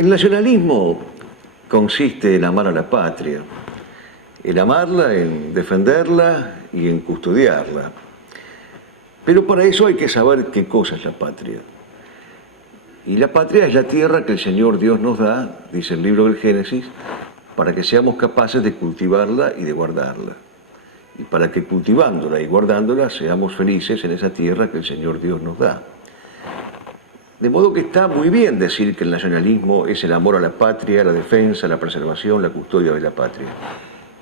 El nacionalismo consiste en amar a la patria, en amarla, en defenderla y en custodiarla. Pero para eso hay que saber qué cosa es la patria. Y la patria es la tierra que el Señor Dios nos da, dice el libro del Génesis, para que seamos capaces de cultivarla y de guardarla. Y para que cultivándola y guardándola seamos felices en esa tierra que el Señor Dios nos da. De modo que está muy bien decir que el nacionalismo es el amor a la patria, la defensa, la preservación, la custodia de la patria.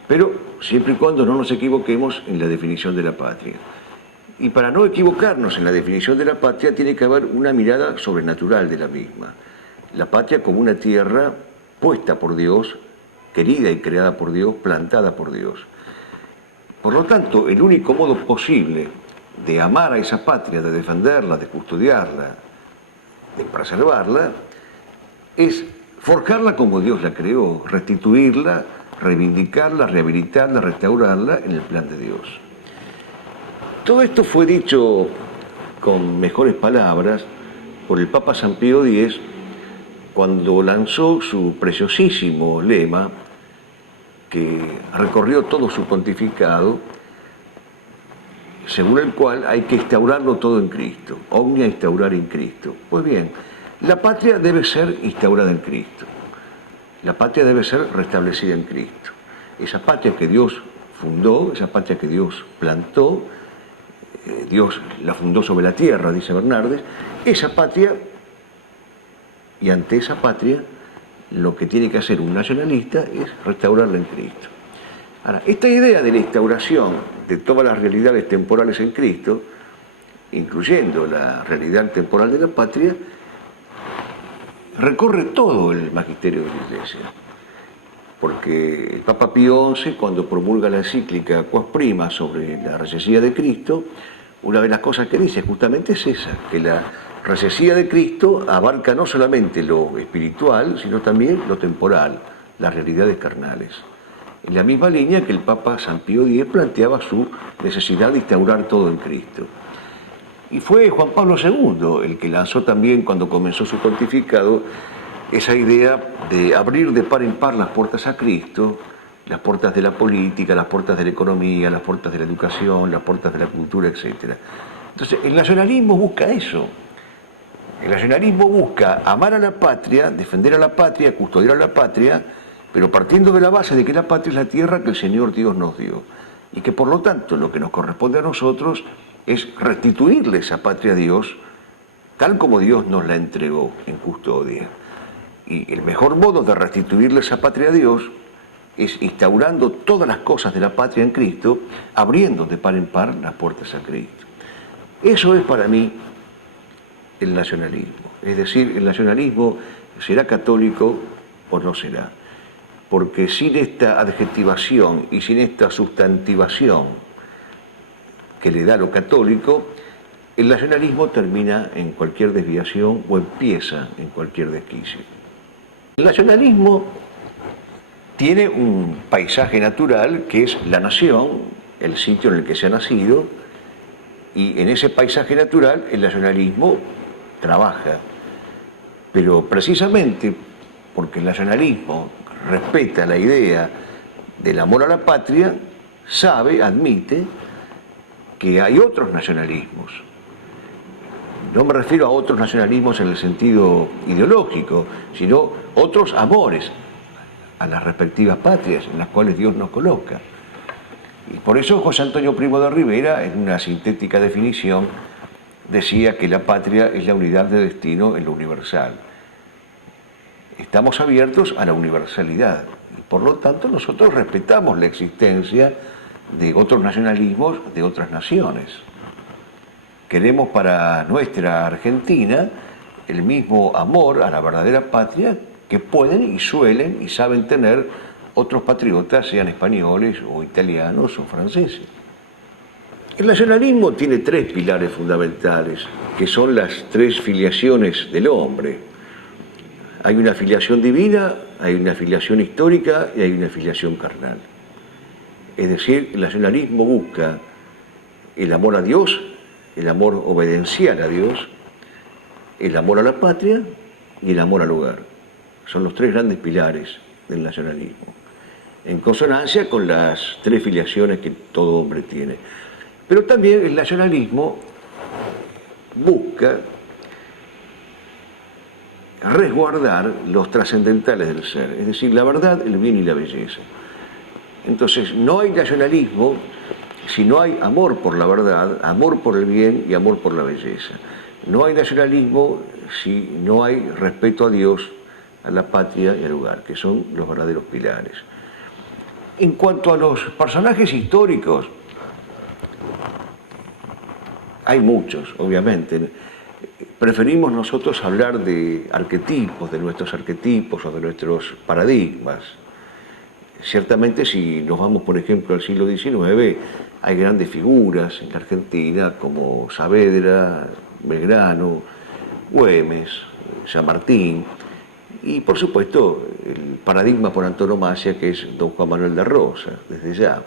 Pero siempre y cuando no nos equivoquemos en la definición de la patria. Y para no equivocarnos en la definición de la patria tiene que haber una mirada sobrenatural de la misma. La patria como una tierra puesta por Dios, querida y creada por Dios, plantada por Dios. Por lo tanto, el único modo posible de amar a esa patria, de defenderla, de custodiarla, de preservarla, es forjarla como Dios la creó, restituirla, reivindicarla, rehabilitarla, restaurarla en el plan de Dios. Todo esto fue dicho con mejores palabras por el Papa San Pío X cuando lanzó su preciosísimo lema que recorrió todo su pontificado, según el cual hay que instaurarlo todo en Cristo, omnia instaurar en Cristo. Pues bien, la patria debe ser instaurada en Cristo, la patria debe ser restablecida en Cristo. Esa patria que Dios fundó, esa patria que Dios plantó, Dios la fundó sobre la tierra, dice Bernardes, esa patria, y ante esa patria, lo que tiene que hacer un nacionalista es restaurarla en Cristo. Ahora, esta idea de la instauración de todas las realidades temporales en Cristo, incluyendo la realidad temporal de la patria, recorre todo el magisterio de la Iglesia. Porque el Papa Pío XI, cuando promulga la encíclica Quas Prima sobre la recesía de Cristo, una de las cosas que dice justamente es esa, que la recesía de Cristo abarca no solamente lo espiritual, sino también lo temporal, las realidades carnales. En la misma línea que el Papa San Pío X planteaba su necesidad de instaurar todo en Cristo. Y fue Juan Pablo II el que lanzó también, cuando comenzó su pontificado, esa idea de abrir de par en par las puertas a Cristo, las puertas de la política, las puertas de la economía, las puertas de la educación, las puertas de la cultura, etc. Entonces, el nacionalismo busca eso. El nacionalismo busca amar a la patria, defender a la patria, custodiar a la patria, pero partiendo de la base de que la patria es la tierra que el Señor Dios nos dio. Y que por lo tanto lo que nos corresponde a nosotros es restituirle esa patria a Dios, tal como Dios nos la entregó en custodia. Y el mejor modo de restituirle esa patria a Dios es instaurando todas las cosas de la patria en Cristo, abriendo de par en par las puertas a Cristo. Eso es para mí el nacionalismo. Es decir, el nacionalismo será católico o no será. Porque sin esta adjetivación y sin esta sustantivación que le da lo católico, el nacionalismo termina en cualquier desviación o empieza en cualquier desquicio. El nacionalismo tiene un paisaje natural que es la nación, el sitio en el que se ha nacido, y en ese paisaje natural el nacionalismo trabaja. Pero precisamente porque el nacionalismo respeta la idea del amor a la patria, sabe, admite que hay otros nacionalismos. No me refiero a otros nacionalismos en el sentido ideológico, sino otros amores a las respectivas patrias en las cuales Dios nos coloca. Y por eso José Antonio Primo de Rivera, en una sintética definición, decía que la patria es la unidad de destino en lo universal. Estamos abiertos a la universalidad y por lo tanto nosotros respetamos la existencia de otros nacionalismos de otras naciones. Queremos para nuestra Argentina el mismo amor a la verdadera patria que pueden y suelen y saben tener otros patriotas, sean españoles o italianos o franceses. El nacionalismo tiene tres pilares fundamentales, que son las tres filiaciones del hombre. Hay una filiación divina, hay una filiación histórica y hay una filiación carnal. Es decir, el nacionalismo busca el amor a Dios, el amor obedencial a Dios, el amor a la patria y el amor al hogar. Son los tres grandes pilares del nacionalismo, en consonancia con las tres filiaciones que todo hombre tiene. Pero también el nacionalismo busca resguardar los trascendentales del ser, es decir, la verdad, el bien y la belleza. Entonces, no hay nacionalismo si no hay amor por la verdad, amor por el bien y amor por la belleza. No hay nacionalismo si no hay respeto a Dios, a la patria y al lugar, que son los verdaderos pilares. En cuanto a los personajes históricos, hay muchos, obviamente. Preferimos nosotros hablar de arquetipos, de nuestros arquetipos o de nuestros paradigmas. Ciertamente, si nos vamos, por ejemplo, al siglo XIX, hay grandes figuras en la Argentina como Saavedra, Belgrano, Güemes, San Martín, y por supuesto el paradigma por antonomasia que es don Juan Manuel de Rosas, desde ya.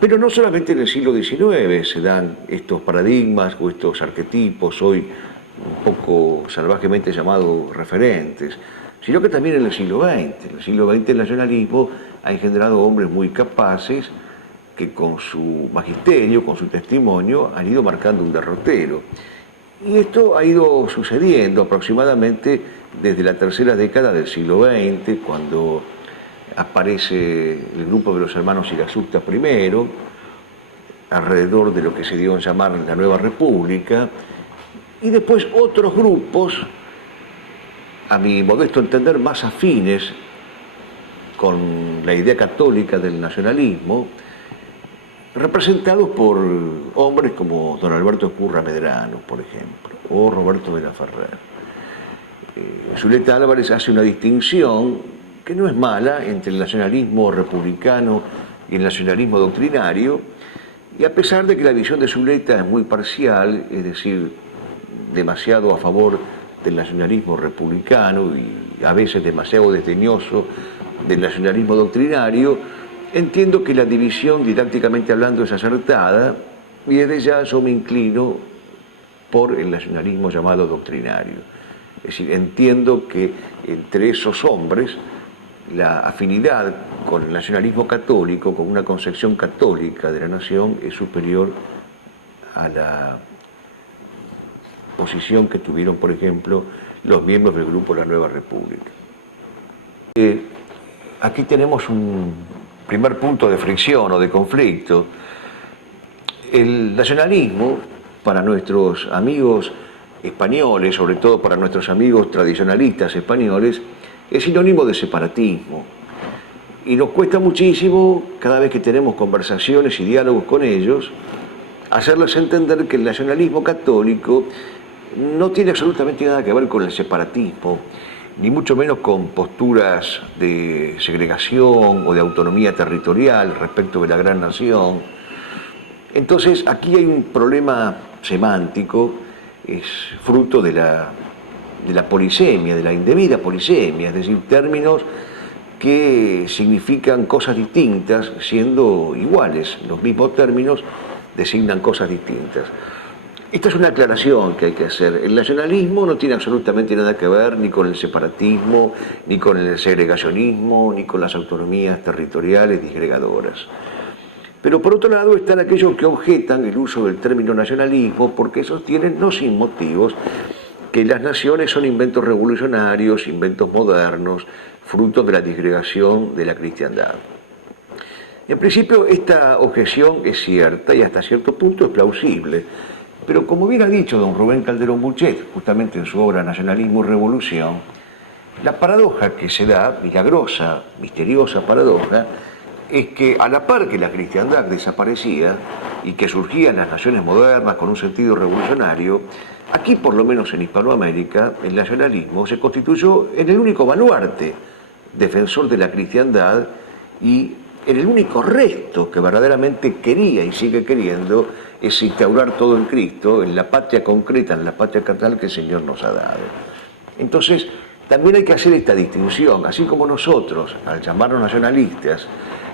Pero no solamente en el siglo XIX se dan estos paradigmas o estos arquetipos, hoy un poco salvajemente llamados referentes, sino que también en el siglo XX. En el siglo XX el nacionalismo ha engendrado hombres muy capaces que con su magisterio, con su testimonio, han ido marcando un derrotero. Y esto ha ido sucediendo aproximadamente desde la tercera década del siglo XX, cuando aparece el grupo de los hermanos Irasusta I, alrededor de lo que se dio en llamar la Nueva República, y después otros grupos, a mi modesto entender, más afines con la idea católica del nacionalismo, representados por hombres como don Alberto Escurra Medrano, por ejemplo, o Roberto de la Ferrer. Zuleta Álvarez hace una distinción que no es mala entre el nacionalismo republicano y el nacionalismo doctrinario, y a pesar de que la visión de Zuleta es muy parcial, es decir, demasiado a favor del nacionalismo republicano y a veces demasiado desdeñoso del nacionalismo doctrinario, entiendo que la división, didácticamente hablando, es acertada, y desde ya yo me inclino por el nacionalismo llamado doctrinario. Es decir, entiendo que entre esos hombres la afinidad con el nacionalismo católico, con una concepción católica de la nación, es superior a la posición que tuvieron, por ejemplo, los miembros del grupo La Nueva República. Aquí tenemos un primer punto de fricción o de conflicto. El nacionalismo, para nuestros amigos españoles, sobre todo para nuestros amigos tradicionalistas españoles, es sinónimo de separatismo. Y nos cuesta muchísimo, cada vez que tenemos conversaciones y diálogos con ellos, hacerles entender que el nacionalismo católico no tiene absolutamente nada que ver con el separatismo, ni mucho menos con posturas de segregación o de autonomía territorial respecto de la gran nación. Entonces, aquí hay un problema semántico, es fruto de la polisemia, de la indebida polisemia, es decir, términos que significan cosas distintas siendo iguales. Los mismos términos designan cosas distintas. Esta es una aclaración que hay que hacer. El nacionalismo no tiene absolutamente nada que ver ni con el separatismo, ni con el segregacionismo, ni con las autonomías territoriales disgregadoras. Pero por otro lado están aquellos que objetan el uso del término nacionalismo porque sostienen, no sin motivos, que las naciones son inventos revolucionarios, inventos modernos, fruto de la disgregación de la cristiandad. En principio esta objeción es cierta y hasta cierto punto es plausible, pero como bien ha dicho don Rubén Calderón Buchet, justamente en su obra Nacionalismo y Revolución, la paradoja que se da, milagrosa, misteriosa paradoja, es que a la par que la cristiandad desaparecía y que surgían las naciones modernas con un sentido revolucionario, aquí, por lo menos en Hispanoamérica, el nacionalismo se constituyó en el único baluarte defensor de la cristiandad y en el único resto que verdaderamente quería y sigue queriendo es instaurar todo en Cristo, en la patria concreta, en la patria carnal que el Señor nos ha dado. Entonces, también hay que hacer esta distinción, así como nosotros, al llamarnos nacionalistas,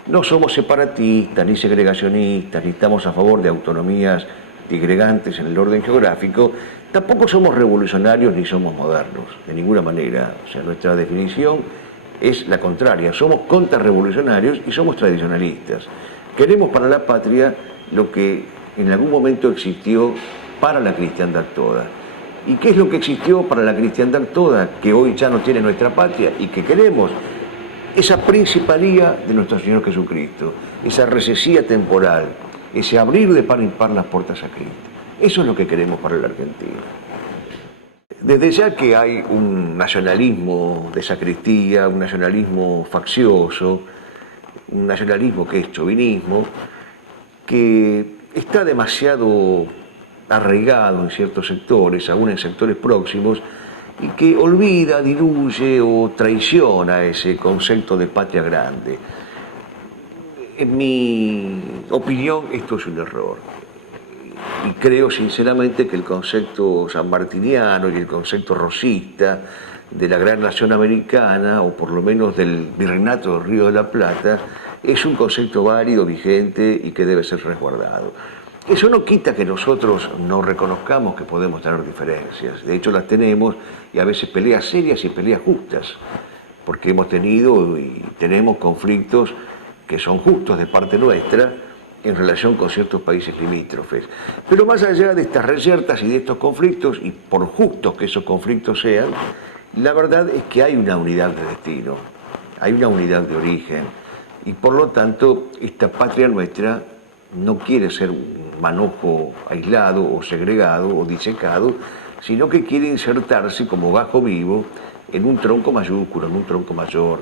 no somos separatistas, ni segregacionistas, ni estamos a favor de autonomías digregantes en el orden geográfico, tampoco somos revolucionarios ni somos modernos, de ninguna manera. O sea, nuestra definición es la contraria, somos contrarrevolucionarios y somos tradicionalistas. Queremos para la patria lo que en algún momento existió para la cristiandad toda. ¿Y qué es lo que existió para la cristiandad toda, que hoy ya no tiene nuestra patria y que queremos? Esa principalía de nuestro Señor Jesucristo, esa recesía temporal, ese abrir de par en par las puertas a Cristo. Eso es lo que queremos para la Argentina. Desde ya que hay un nacionalismo de sacristía, un nacionalismo faccioso, un nacionalismo que es chauvinismo, que está demasiado arraigado en ciertos sectores, aún en sectores próximos, y que olvida, diluye o traiciona ese concepto de patria grande. En mi opinión, esto es un error. Y creo sinceramente que el concepto sanmartiniano y el concepto rosista de la gran nación americana, o por lo menos del virreinato del Río de la Plata, es un concepto válido, vigente y que debe ser resguardado. Eso no quita que nosotros no reconozcamos que podemos tener diferencias. De hecho las tenemos, y a veces peleas serias y peleas justas, porque hemos tenido y tenemos conflictos que son justos de parte nuestra en relación con ciertos países limítrofes. Pero más allá de estas reyertas y de estos conflictos, y por justos que esos conflictos sean, la verdad es que hay una unidad de destino, hay una unidad de origen, y por lo tanto esta patria nuestra no quiere ser un manojo aislado o segregado o disecado, sino que quiere insertarse como gajo vivo en un tronco mayúsculo, en un tronco mayor.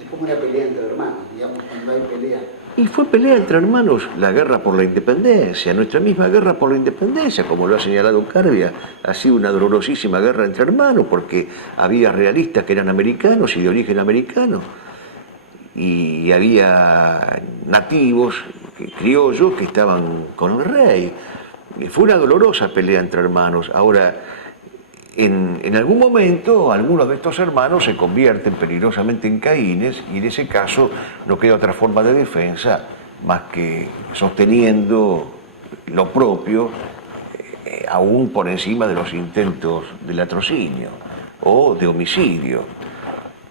Es como una pelea entre hermanos, digamos, cuando hay pelea. Y fue pelea entre hermanos la guerra por la independencia, nuestra misma guerra por la independencia, como lo ha señalado Carbia, ha sido una dolorosísima guerra entre hermanos, porque había realistas que eran americanos y de origen americano, y había nativos, criollos, que estaban con el rey. Fue una dolorosa pelea entre hermanos. Ahora, en algún momento, algunos de estos hermanos se convierten peligrosamente en caínes, y en ese caso no queda otra forma de defensa más que sosteniendo lo propio, aún por encima de los intentos de latrocinio o de homicidio.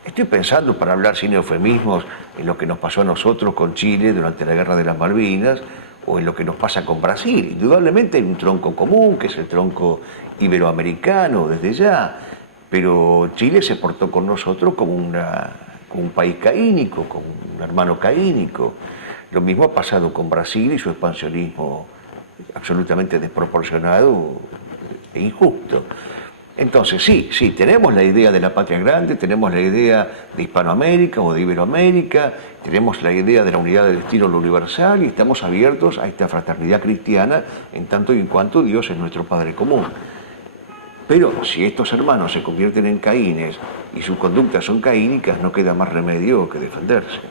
Estoy pensando, para hablar sin eufemismos, en lo que nos pasó a nosotros con Chile durante la Guerra de las Malvinas, o en lo que nos pasa con Brasil. Indudablemente hay un tronco común, que es el tronco iberoamericano desde ya, pero Chile se portó con nosotros como un país caínico, como un hermano caínico. Lo mismo ha pasado con Brasil y su expansionismo absolutamente desproporcionado e injusto. Entonces, sí, tenemos la idea de la patria grande, tenemos la idea de Hispanoamérica o de Iberoamérica, tenemos la idea de la unidad de destino lo universal, y estamos abiertos a esta fraternidad cristiana en tanto y en cuanto Dios es nuestro Padre común. Pero si estos hermanos se convierten en caínes y sus conductas son caínicas, no queda más remedio que defenderse.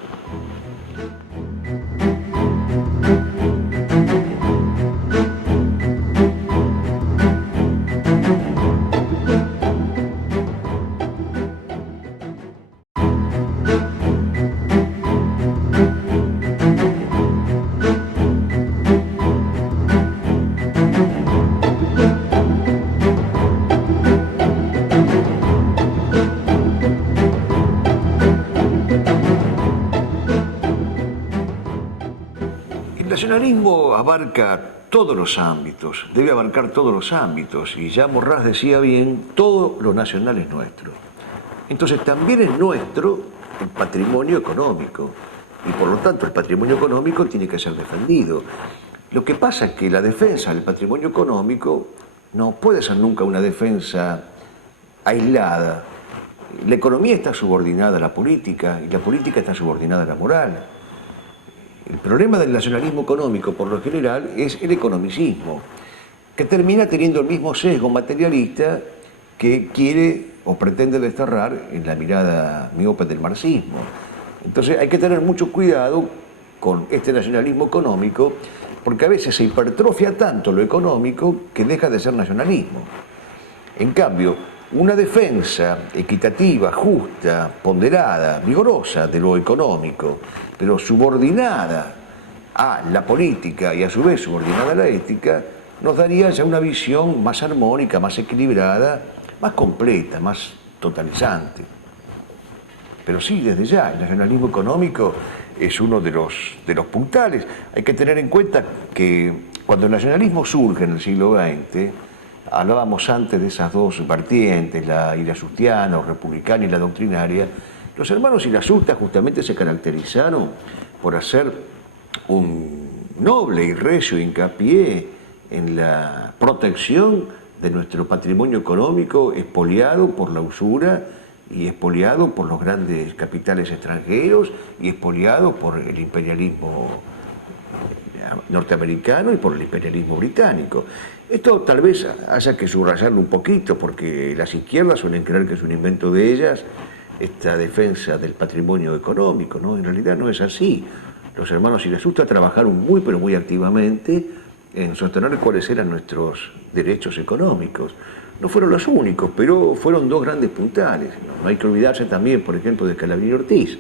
El nacionalismo abarca todos los ámbitos, debe abarcar todos los ámbitos, y ya Morraz decía bien, todo lo nacional es nuestro. Entonces también es nuestro el patrimonio económico, y por lo tanto el patrimonio económico tiene que ser defendido. Lo que pasa es que la defensa del patrimonio económico no puede ser nunca una defensa aislada. La economía está subordinada a la política, y la política está subordinada a la moral. El problema del nacionalismo económico, por lo general, es el economicismo, que termina teniendo el mismo sesgo materialista que quiere o pretende desterrar en la mirada miope del marxismo. Entonces hay que tener mucho cuidado con este nacionalismo económico, porque a veces se hipertrofia tanto lo económico que deja de ser nacionalismo. En cambio, una defensa equitativa, justa, ponderada, vigorosa de lo económico, pero subordinada a la política y a su vez subordinada a la ética, nos daría ya una visión más armónica, más equilibrada, más completa, más totalizante. Pero sí, desde ya, el nacionalismo económico es uno de los puntales. Hay que tener en cuenta que cuando el nacionalismo surge en el siglo XX, hablábamos antes de esas dos vertientes, la irasustiana o republicana y la doctrinaria, los hermanos Irasusta justamente se caracterizaron por hacer un noble y recio hincapié en la protección de nuestro patrimonio económico expoliado por la usura y expoliado por los grandes capitales extranjeros y expoliado por el imperialismo norteamericano y por el imperialismo británico. Esto tal vez haya que subrayarlo un poquito porque las izquierdas suelen creer que es un invento de ellas esta defensa del patrimonio económico, ¿no? En realidad no es así. Los hermanos Irasusta trabajaron muy pero muy activamente en sostener cuáles eran nuestros derechos económicos. No fueron los únicos, pero fueron dos grandes puntales. No hay que olvidarse también, por ejemplo, de Scalabrini Ortiz.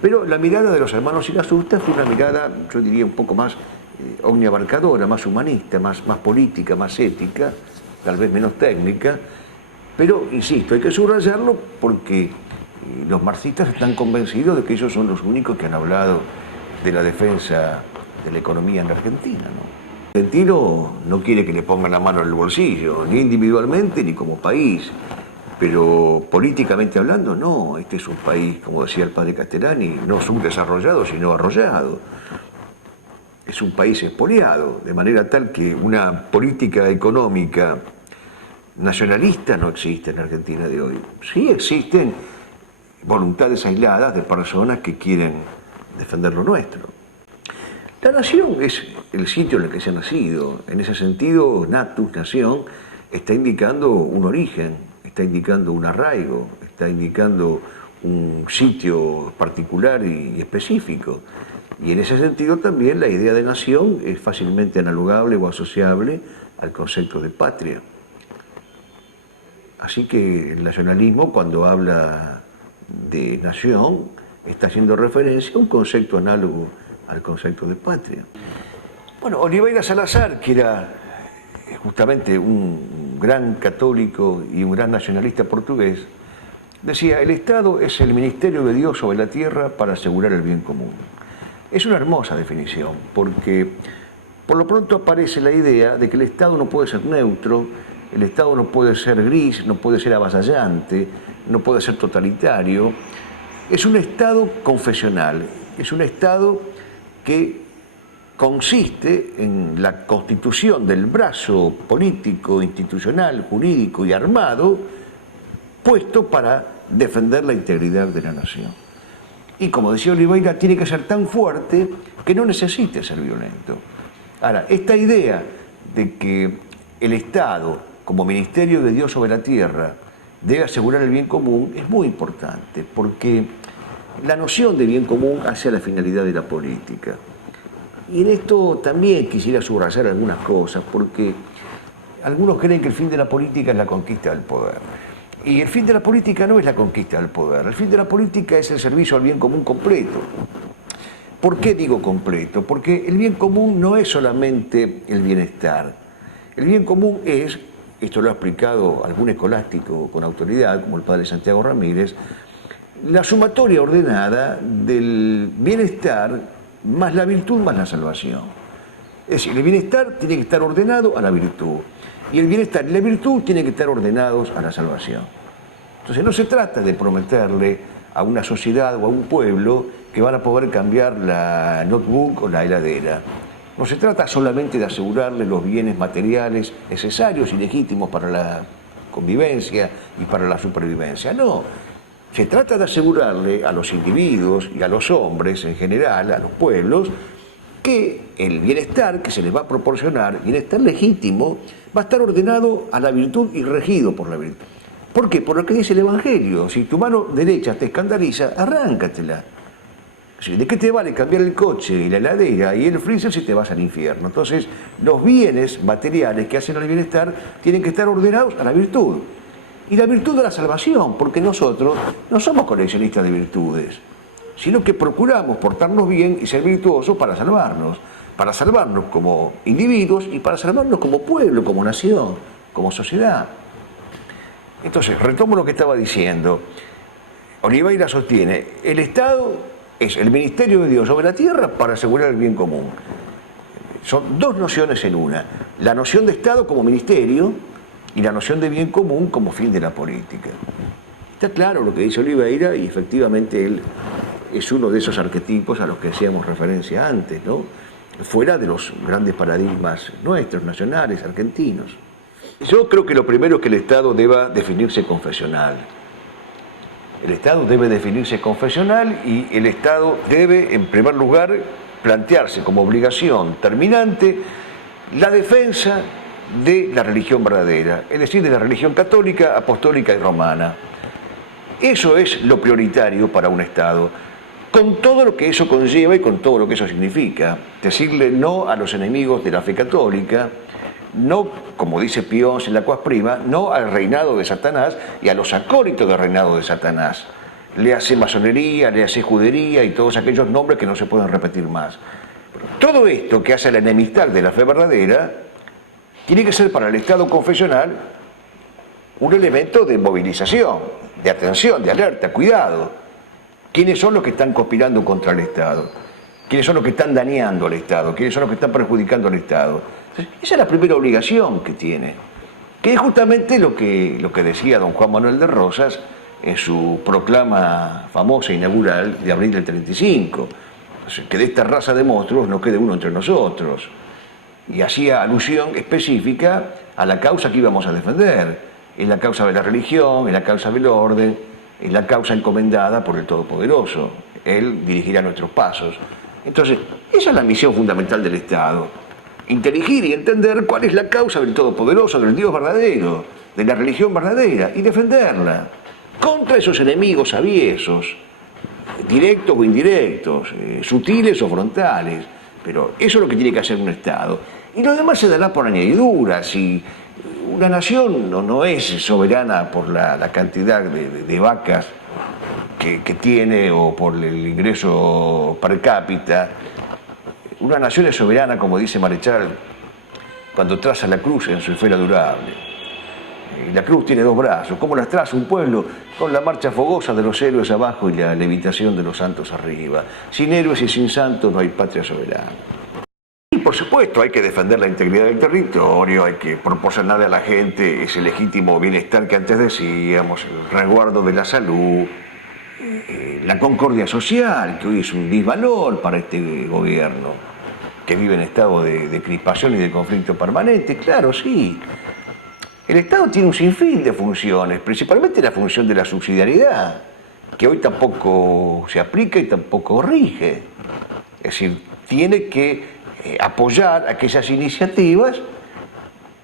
Pero la mirada de los hermanos Irasusta fue una mirada, yo diría, un poco más omniabarcadora, más humanista, más política, más ética, tal vez menos técnica. Pero, insisto, hay que subrayarlo porque los marxistas están convencidos de que ellos son los únicos que han hablado de la defensa de la economía en la Argentina, ¿no? El argentino no quiere que le pongan la mano en el bolsillo, ni individualmente ni como país, pero políticamente hablando, no. Este es un país, como decía el padre Castellani, no subdesarrollado, sino arrollado. Es un país expoliado, de manera tal que una política económica nacionalista no existe en la Argentina de hoy. Sí existen voluntades aisladas de personas que quieren defender lo nuestro. La nación es el sitio en el que se ha nacido. En ese sentido, natus, nación, está indicando un origen, está indicando un arraigo, está indicando un sitio particular y específico. Y en ese sentido también la idea de nación es fácilmente analogable o asociable al concepto de patria. Así que el nacionalismo, cuando habla de nación, está haciendo referencia a un concepto análogo al concepto de patria. Bueno, Oliveira Salazar, que era justamente un gran católico y un gran nacionalista portugués, decía: el Estado es el ministerio de Dios sobre la tierra para asegurar el bien común. Es una hermosa definición, porque por lo pronto aparece la idea de que el Estado no puede ser neutro, el Estado no puede ser gris, no puede ser avasallante, no puede ser totalitario. Es un Estado confesional, es un Estado que consiste en la constitución del brazo político, institucional, jurídico y armado puesto para defender la integridad de la nación. Y como decía Oliveira, tiene que ser tan fuerte que no necesite ser violento. Ahora, esta idea de que el Estado, como ministerio de Dios sobre la tierra, debe asegurar el bien común es muy importante, porque la noción de bien común hace a la finalidad de la política. Y en esto también quisiera subrayar algunas cosas, porque algunos creen que el fin de la política es la conquista del poder. Y el fin de la política no es la conquista del poder, el fin de la política es el servicio al bien común completo. ¿Por qué digo completo? Porque el bien común no es solamente el bienestar. El bien común es, esto lo ha explicado algún escolástico con autoridad, como el padre Santiago Ramírez, la sumatoria ordenada del bienestar más la virtud más la salvación. Es decir, el bienestar tiene que estar ordenado a la virtud. Y el bienestar y la virtud tienen que estar ordenados a la salvación. Entonces no se trata de prometerle a una sociedad o a un pueblo que van a poder cambiar la notebook o la heladera. No se trata solamente de asegurarle los bienes materiales necesarios y legítimos para la convivencia y para la supervivencia. No. Se trata de asegurarle a los individuos y a los hombres en general, a los pueblos, que el bienestar que se les va a proporcionar, bienestar legítimo, va a estar ordenado a la virtud y regido por la virtud. ¿Por qué? Por lo que dice el Evangelio. Si tu mano derecha te escandaliza, arráncatela. ¿De qué te vale cambiar el coche y la heladera y el freezer si te vas al infierno? Entonces, los bienes materiales que hacen al bienestar tienen que estar ordenados a la virtud. Y la virtud de la salvación, porque nosotros no somos coleccionistas de virtudes. sino que procuramos portarnos bien y ser virtuosos para salvarnos como individuos y para salvarnos como pueblo, como nación, como sociedad. Entonces, retomo lo que estaba diciendo. Oliveira sostiene, el Estado es el ministerio de Dios sobre la tierra para asegurar el bien común. Son dos nociones en una, la noción de Estado como ministerio y la noción de bien común como fin de la política. Está claro lo que dice Oliveira y efectivamente él es uno de esos arquetipos a los que hacíamos referencia antes, ¿no? Fuera de los grandes paradigmas nuestros, nacionales, argentinos. Yo creo que lo primero es que el Estado deba definirse confesional. El Estado debe definirse confesional y el Estado debe, en primer lugar, plantearse como obligación terminante la defensa de la religión verdadera, es decir, de la religión católica, apostólica y romana. Eso es lo prioritario para un Estado, con todo lo que eso conlleva y con todo lo que eso significa. Decirle no a los enemigos de la fe católica, no, como dice Pío XI en la Quas Prima, no al reinado de Satanás y a los acólitos del reinado de Satanás. Le hace masonería, le hace judería y todos aquellos nombres que no se pueden repetir más. Todo esto que hace la enemistad de la fe verdadera tiene que ser para el Estado confesional un elemento de movilización, de atención, de alerta, cuidado. ¿Quiénes son los que están conspirando contra el Estado? ¿Quiénes son los que están dañando al Estado? ¿Quiénes son los que están perjudicando al Estado? Esa es la primera obligación que tiene, que es justamente lo que decía don Juan Manuel de Rosas en su proclama famosa inaugural de abril del 35, que de esta raza de monstruos no quede uno entre nosotros, y hacía alusión específica a la causa que íbamos a defender, es la causa de la religión, es la causa del orden, es la causa encomendada por el Todopoderoso, Él dirigirá nuestros pasos. Entonces, esa es la misión fundamental del Estado. Inteligir y entender cuál es la causa del Todopoderoso, del Dios verdadero, de la religión verdadera, y defenderla contra esos enemigos aviesos, directos o indirectos, sutiles o frontales. Pero eso es lo que tiene que hacer un Estado. Y lo demás se dará por añadidura. Si una nación no es soberana por la cantidad de vacas que tiene o por el ingreso per cápita, una nación es soberana, como dice Marechal, cuando traza la cruz en su esfera durable. La cruz tiene dos brazos. ¿Cómo las traza un pueblo? Con la marcha fogosa de los héroes abajo y la levitación de los santos arriba. Sin héroes y sin santos no hay patria soberana. Y por supuesto hay que defender la integridad del territorio, hay que proporcionarle a la gente ese legítimo bienestar que antes decíamos, el resguardo de la salud, la concordia social, que hoy es un disvalor para este gobierno, que vive en estado de crispación y de conflicto permanente. Claro, sí. El Estado tiene un sinfín de funciones, principalmente la función de la subsidiariedad, que hoy tampoco se aplica y tampoco rige. Es decir, tiene que apoyar aquellas iniciativas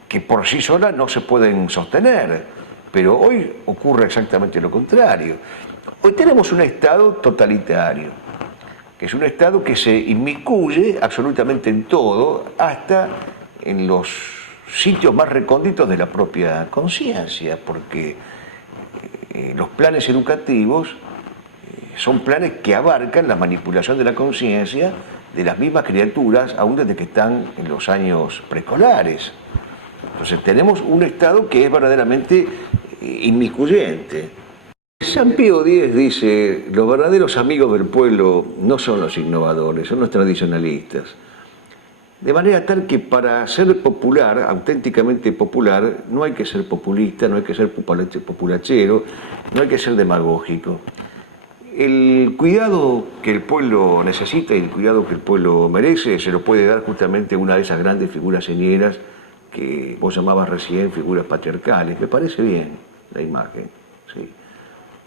que por sí solas no se pueden sostener. Pero hoy ocurre exactamente lo contrario. Hoy tenemos un Estado totalitario, que es un Estado que se inmiscuye absolutamente en todo, hasta en los sitios más recónditos de la propia conciencia, porque los planes educativos son planes que abarcan la manipulación de la conciencia de las mismas criaturas, aún desde que están en los años preescolares. Entonces tenemos un Estado que es verdaderamente inmiscuyente. San Pío X dice, los verdaderos amigos del pueblo no son los innovadores, son los tradicionalistas. De manera tal que para ser popular, auténticamente popular, no hay que ser populista, no hay que ser populachero, no hay que ser demagógico. El cuidado que el pueblo necesita y el cuidado que el pueblo merece se lo puede dar justamente una de esas grandes figuras señeras que vos llamabas recién figuras patriarcales. Me parece bien la imagen, sí.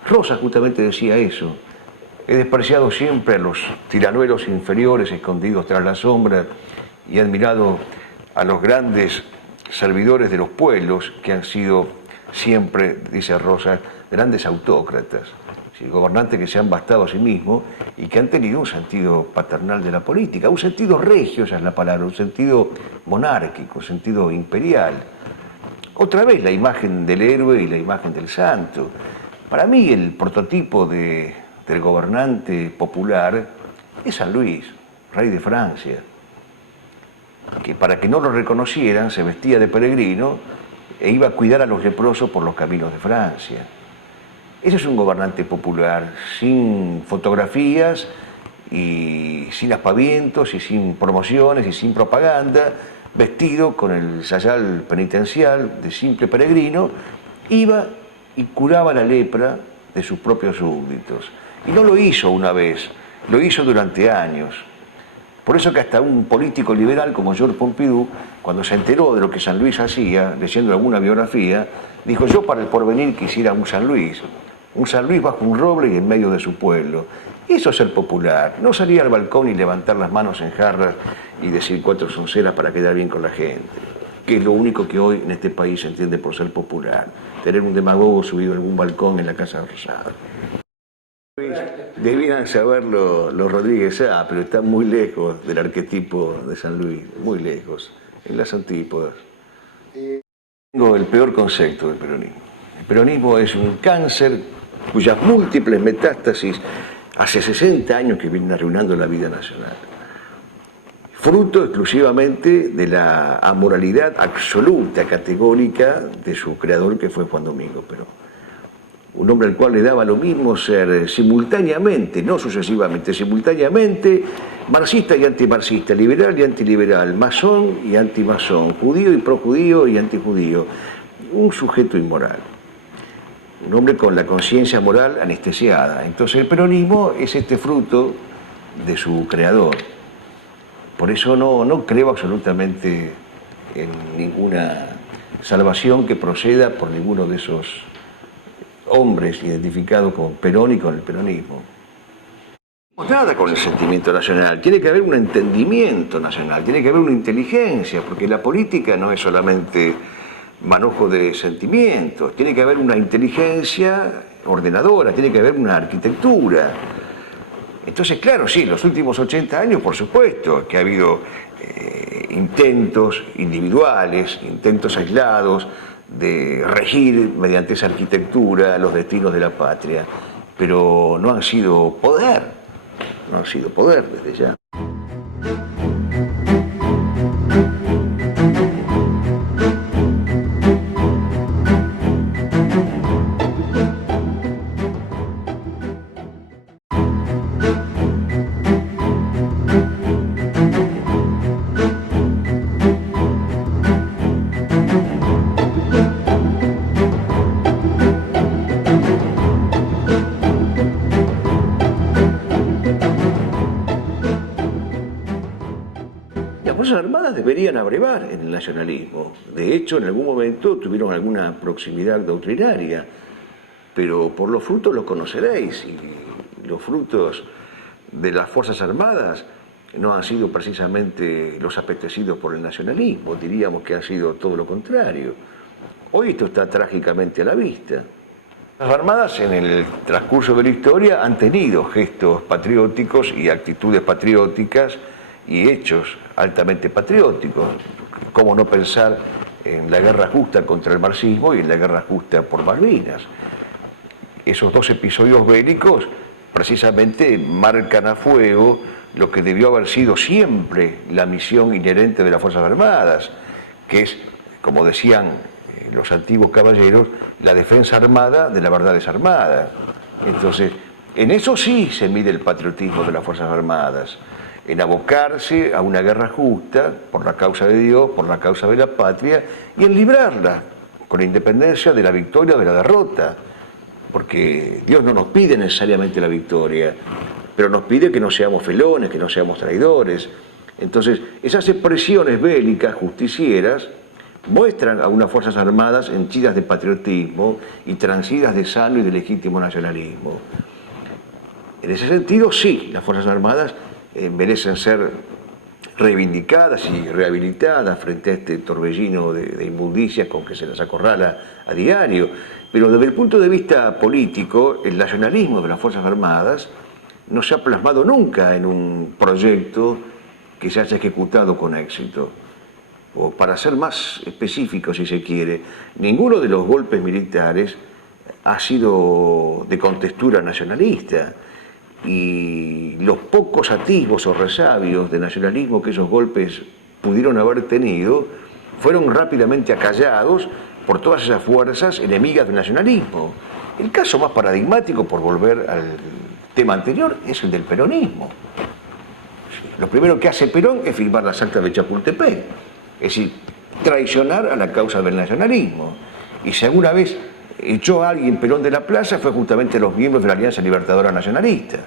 Rosas justamente decía eso. He despreciado siempre a los tiranuelos inferiores escondidos tras la sombra y he admirado a los grandes servidores de los pueblos que han sido siempre, dice Rosas, grandes autócratas, ¿sí? Gobernantes que se han bastado a sí mismos y que han tenido un sentido paternal de la política, un sentido regio, esa es la palabra, un sentido monárquico, un sentido imperial. Otra vez la imagen del héroe y la imagen del santo. Para mí el prototipo de del gobernante popular es San Luis, rey de Francia, que para que no lo reconocieran se vestía de peregrino e iba a cuidar a los leprosos por los caminos de Francia. Ese es un gobernante popular, sin fotografías y sin aspavientos y sin promociones y sin propaganda, vestido con el sayal penitencial de simple peregrino, iba y curaba la lepra de sus propios súbditos. Y no lo hizo una vez, lo hizo durante años. Por eso que hasta un político liberal como Georges Pompidou, cuando se enteró de lo que San Luis hacía, leyendo alguna biografía, dijo: yo para el porvenir quisiera un San Luis bajo un roble y en medio de su pueblo. Eso es ser popular, no salir al balcón y levantar las manos en jarras y decir 4 sonceras para quedar bien con la gente, que es lo único que hoy en este país se entiende por ser popular, tener un demagogo subido a algún balcón en la Casa Rosada. Debieran saberlo los Rodríguez Sá, pero están muy lejos del arquetipo de San Luis, muy lejos, en las antípodas. Tengo el peor concepto del peronismo. El peronismo es un cáncer cuyas múltiples metástasis hace 60 años que vienen arruinando la vida nacional. Fruto exclusivamente de la amoralidad absoluta, categórica de su creador, que fue Juan Domingo Perón. Un hombre al cual le daba lo mismo ser simultáneamente, no sucesivamente, simultáneamente marxista y antimarxista, liberal y antiliberal, masón y antimasón, judío y projudío y antijudío. Un sujeto inmoral. Un hombre con la conciencia moral anestesiada. Entonces el peronismo es este fruto de su creador. Por eso no creo absolutamente en ninguna salvación que proceda por ninguno de esos hombres identificados con Perón y con el peronismo. Nada con el sentimiento nacional, tiene que haber un entendimiento nacional, tiene que haber una inteligencia, porque la política no es solamente manojo de sentimientos, tiene que haber una inteligencia ordenadora, tiene que haber una arquitectura. Entonces, claro, sí, los últimos 80 años, por supuesto, que ha habido intentos individuales, intentos aislados, de regir mediante esa arquitectura los destinos de la patria, pero no han sido poder desde ya. Las Fuerzas Armadas deberían abrevar en el nacionalismo. De hecho, en algún momento tuvieron alguna proximidad doctrinaria, pero por los frutos los conoceréis, y los frutos de las Fuerzas Armadas no han sido precisamente los apetecidos por el nacionalismo, diríamos que ha sido todo lo contrario. Hoy esto está trágicamente a la vista. Las Armadas en el transcurso de la historia han tenido gestos patrióticos y actitudes patrióticas y hechos altamente patrióticos. ¿Cómo no pensar en la guerra justa contra el marxismo y en la guerra justa por Malvinas? Esos dos episodios bélicos precisamente marcan a fuego lo que debió haber sido siempre la misión inherente de las Fuerzas Armadas, que es, como decían los antiguos caballeros, la defensa armada de la verdad desarmada. Entonces, en eso sí se mide el patriotismo de las Fuerzas Armadas, en abocarse a una guerra justa por la causa de Dios, por la causa de la patria, y en librarla con independencia de la victoria o de la derrota, porque Dios no nos pide necesariamente la victoria, pero nos pide que no seamos felones, que no seamos traidores. Entonces, esas expresiones bélicas, justicieras, muestran a unas Fuerzas Armadas henchidas de patriotismo y transidas de sano y de legítimo nacionalismo. En ese sentido, sí, las Fuerzas Armadas merecen ser reivindicadas y rehabilitadas frente a este torbellino de inmundicias con que se las acorrala a diario. Pero desde el punto de vista político, el nacionalismo de las Fuerzas Armadas no se ha plasmado nunca en un proyecto que se haya ejecutado con éxito. O para ser más específico, si se quiere, ninguno de los golpes militares ha sido de contextura nacionalista. y los pocos atisbos o resabios de nacionalismo que esos golpes pudieron haber tenido fueron rápidamente acallados por todas esas fuerzas enemigas del nacionalismo. El caso más paradigmático, por volver al tema anterior, es el del peronismo. Lo primero que hace Perón es firmar las actas de Chapultepec, es decir, traicionar a la causa del nacionalismo. Y si alguna vez echó a alguien Perón de la plaza, fue justamente los miembros de la Alianza Libertadora Nacionalista,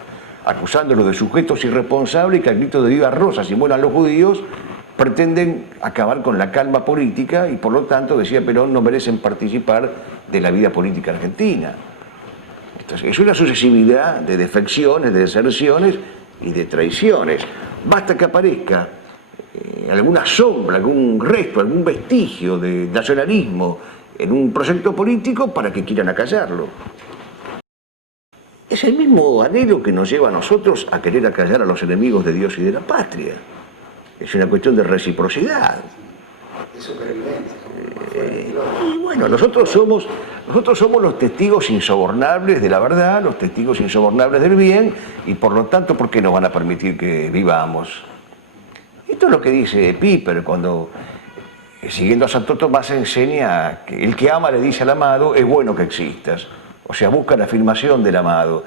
acusándolos de sujetos irresponsables que al grito de viva Rosas y mueran los judíos, pretenden acabar con la calma política y por lo tanto, decía Perón, no merecen participar de la vida política argentina. Entonces, es una sucesividad de defecciones, de deserciones y de traiciones. Basta que aparezca alguna sombra, algún resto, algún vestigio de nacionalismo en un proyecto político para que quieran acallarlo. Es el mismo anhelo que nos lleva a nosotros a querer acallar a los enemigos de Dios y de la patria. Es una cuestión de reciprocidad. De supervivencia. Y bueno, nosotros somos los testigos insobornables de la verdad, los testigos insobornables del bien, y por lo tanto, ¿por qué nos van a permitir que vivamos? Esto es lo que dice Piper cuando, siguiendo a Santo Tomás, enseña que el que ama le dice al amado, es bueno que existas. O sea, busca la afirmación del amado.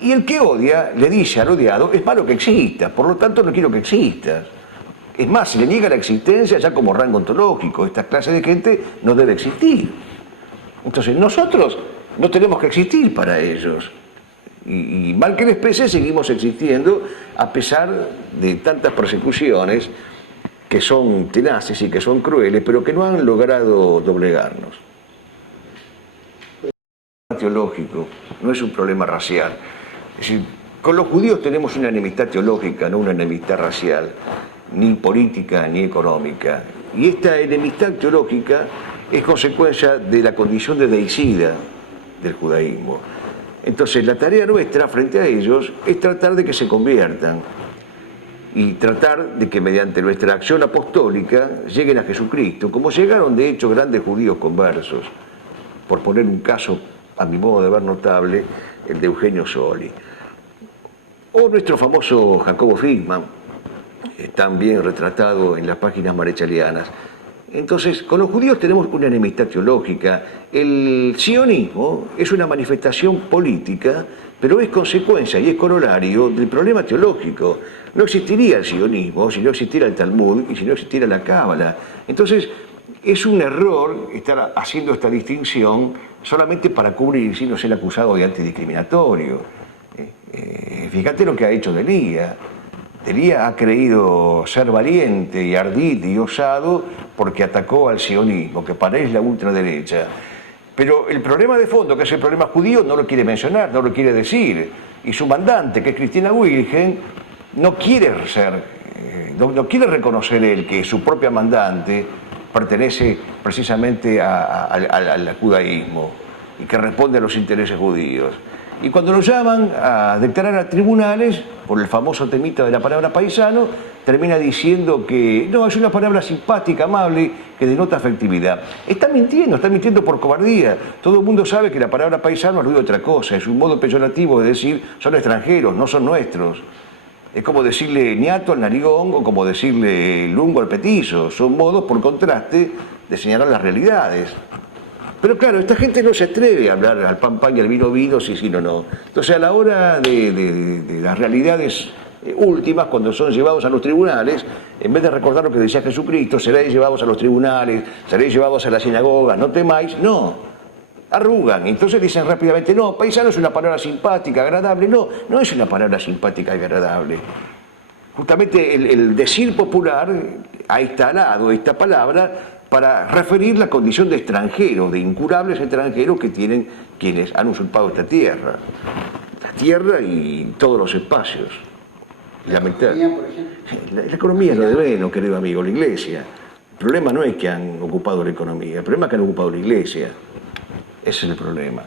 Y el que odia le dice al odiado, es malo que existas, por lo tanto no quiero que existas. Es más, se le niega la existencia ya como rango ontológico. Esta clase de gente no debe existir. Entonces nosotros no tenemos que existir para ellos. Y mal que les pese, seguimos existiendo a pesar de tantas persecuciones que son tenaces y que son crueles, pero que no han logrado doblegarnos. Teológico, no es un problema racial. Es decir, con los judíos tenemos una enemistad teológica, no una enemistad racial, ni política ni económica. Y esta enemistad teológica es consecuencia de la condición de deicida del judaísmo. Entonces la tarea nuestra frente a ellos es tratar de que se conviertan y tratar de que mediante nuestra acción apostólica lleguen a Jesucristo, como llegaron de hecho grandes judíos conversos, por poner un caso a mi modo de ver notable, el de Eugenio Soli. O nuestro famoso Jacobo Friedman, también retratado en las páginas marechalianas. Entonces, con los judíos tenemos una enemistad teológica. El sionismo es una manifestación política, pero es consecuencia y es corolario del problema teológico. No existiría el sionismo si no existiera el Talmud y si no existiera la Cábala. Entonces, es un error estar haciendo esta distinción solamente para cubrir si no es el acusado de antidiscriminatorio. Fíjate lo que ha hecho Delía. Delía ha creído ser valiente y ardido y osado porque atacó al sionismo, que para él es la ultraderecha. Pero el problema de fondo, que es el problema judío, no lo quiere mencionar, no lo quiere decir. Y su mandante, que es Cristina Wilgen, no quiere quiere reconocer él que su propia mandante pertenece precisamente al judaísmo y que responde a los intereses judíos. Y cuando lo llaman a declarar a tribunales, por el famoso temita de la palabra paisano, termina diciendo que no, es una palabra simpática, amable, que denota afectividad. Está mintiendo por cobardía. Todo el mundo sabe que la palabra paisano allude a otra cosa, es un modo peyorativo de decir son extranjeros, no son nuestros. Es como decirle ñato al narigón o como decirle lungo al petizo. Son modos, por contraste, de señalar las realidades. Pero claro, esta gente no se atreve a hablar al pan pan y al vino vino, sí, no. Entonces a la hora de las realidades últimas, cuando son llevados a los tribunales, en vez de recordar lo que decía Jesucristo, seréis llevados a los tribunales, seréis llevados a la sinagoga, no temáis, no. Arrugan, entonces dicen rápidamente, no, paisano es una palabra simpática, agradable. No, no es una palabra simpática y agradable. Justamente el decir popular ha instalado esta palabra para referir la condición de extranjeros, de incurables extranjeros que tienen quienes han usurpado esta tierra. La tierra y todos los espacios. La economía, por ejemplo. La economía es lo de menos, querido amigo, la iglesia. El problema no es que han ocupado la economía, el problema es que han ocupado la iglesia. Ese es el problema.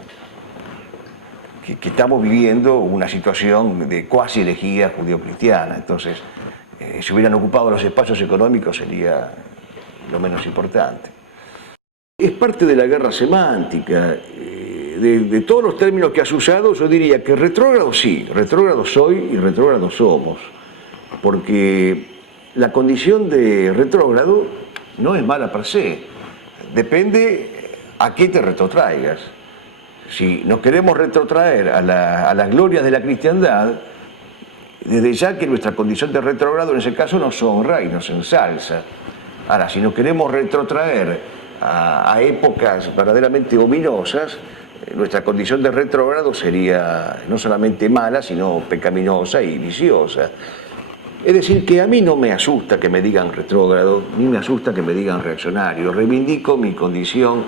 Que estamos viviendo una situación de cuasi herejía judío-cristiana. Entonces, si hubieran ocupado los espacios económicos sería lo menos importante. Es parte de la guerra semántica. de todos los términos que has usado, yo diría que retrógrado sí, retrógrado soy y retrógrado somos, porque la condición de retrógrado no es mala per se, depende a qué te retrotraigas. Si nos queremos retrotraer a las glorias de la cristiandad, desde ya que nuestra condición de retrógrado en ese caso nos honra y nos ensalza. Ahora, si nos queremos retrotraer a épocas verdaderamente ominosas, nuestra condición de retrógrado sería no solamente mala, sino pecaminosa y viciosa. Es decir, que a mí no me asusta que me digan retrógrado, ni me asusta que me digan reaccionario. Reivindico mi condición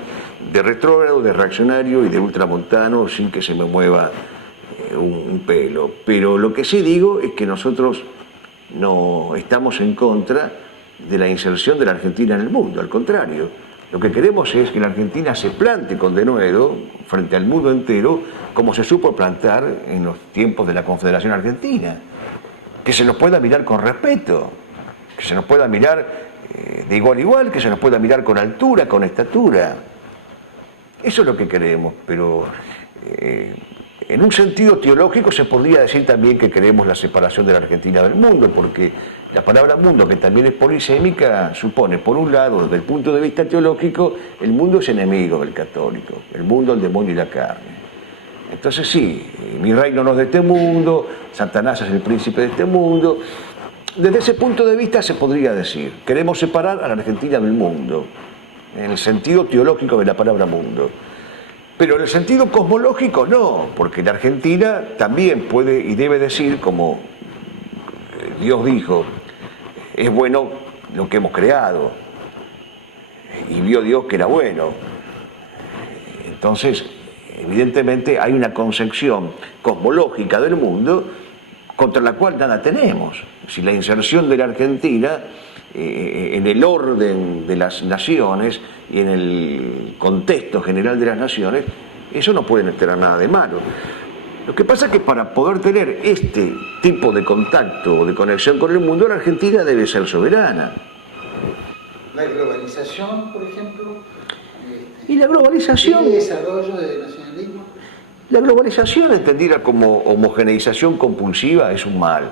de retrógrado, de reaccionario y de ultramontano sin que se me mueva un pelo. Pero lo que sí digo es que nosotros no estamos en contra de la inserción de la Argentina en el mundo, al contrario. Lo que queremos es que la Argentina se plante con denuedo frente al mundo entero, como se supo plantar en los tiempos de la Confederación Argentina. Que se nos pueda mirar con respeto, que se nos pueda mirar de igual a igual, que se nos pueda mirar con altura, con estatura. Eso es lo que queremos, pero en un sentido teológico se podría decir también que queremos la separación de la Argentina del mundo, porque la palabra mundo, que también es polisémica, supone, por un lado, desde el punto de vista teológico, el mundo es enemigo del católico, el mundo, el demonio y la carne. Entonces sí, mi reino no es de este mundo, Satanás es el príncipe de este mundo. Desde ese punto de vista se podría decir, queremos separar a la Argentina del mundo, en el sentido teológico de la palabra mundo. Pero en el sentido cosmológico no, porque la Argentina también puede y debe decir, como Dios dijo, es bueno lo que hemos creado, y vio Dios que era bueno. Entonces, evidentemente hay una concepción cosmológica del mundo contra la cual nada tenemos. Si la inserción de la Argentina en el orden de las naciones y en el contexto general de las naciones, eso no puede tener nada de malo. Lo que pasa es que para poder tener este tipo de contacto o de conexión con el mundo, la Argentina debe ser soberana. La globalización, por ejemplo, y la globalización... ¿y el desarrollo del nacionalismo? La globalización, entendida como homogeneización compulsiva, es un mal.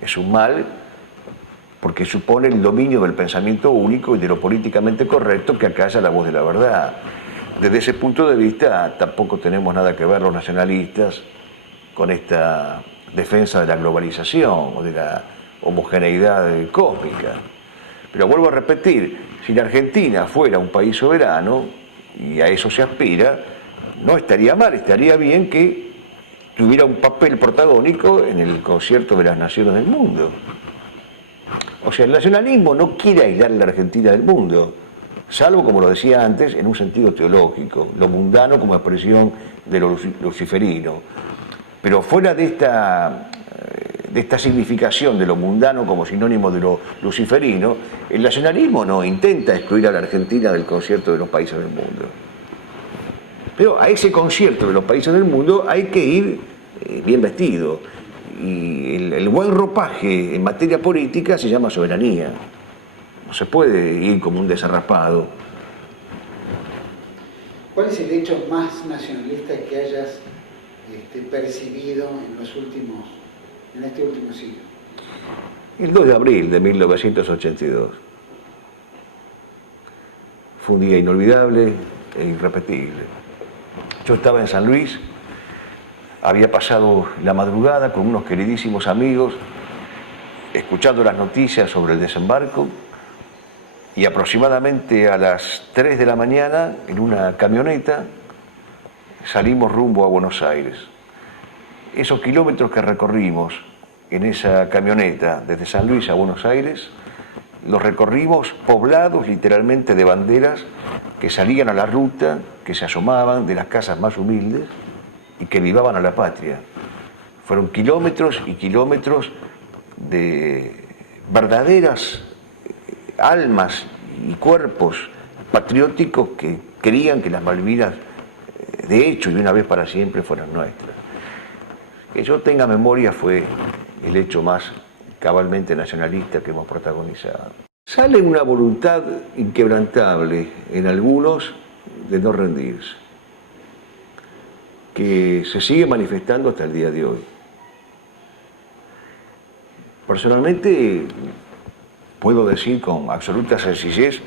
Es un mal porque supone el dominio del pensamiento único y de lo políticamente correcto que acalla la voz de la verdad. Desde ese punto de vista, tampoco tenemos nada que ver los nacionalistas con esta defensa de la globalización o de la homogeneidad cósmica. Pero vuelvo a repetir, si la Argentina fuera un país soberano, y a eso se aspira, no estaría mal, estaría bien que tuviera un papel protagónico en el concierto de las naciones del mundo. O sea, el nacionalismo no quiere aislar a la Argentina del mundo, salvo, como lo decía antes, en un sentido teológico, lo mundano como expresión de lo luciferino. Pero fuera de esta significación de lo mundano como sinónimo de lo luciferino, el nacionalismo no intenta excluir a la Argentina del concierto de los países del mundo. Pero a ese concierto de los países del mundo hay que ir bien vestido. Y el buen ropaje en materia política se llama soberanía. No se puede ir como un desarrapado. ¿Cuál es el hecho más nacionalista que hayas percibido en este último siglo? El 2 de abril de 1982. Fue un día inolvidable e irrepetible. Yo estaba en San Luis, había pasado la madrugada con unos queridísimos amigos, escuchando las noticias sobre el desembarco, y aproximadamente a las 3 de la mañana, en una camioneta, salimos rumbo a Buenos Aires. Esos kilómetros que recorrimos en esa camioneta desde San Luis a Buenos Aires, los recorrimos poblados literalmente de banderas que salían a la ruta, que se asomaban de las casas más humildes y que vivaban a la patria. Fueron kilómetros y kilómetros de verdaderas almas y cuerpos patrióticos que querían que las Malvinas, de hecho y de una vez para siempre, fueran nuestras. Que yo tenga memoria fue el hecho más cabalmente nacionalista que hemos protagonizado. Sale una voluntad inquebrantable en algunos de no rendirse. que se sigue manifestando hasta el día de hoy. Personalmente, puedo decir con absoluta sencillez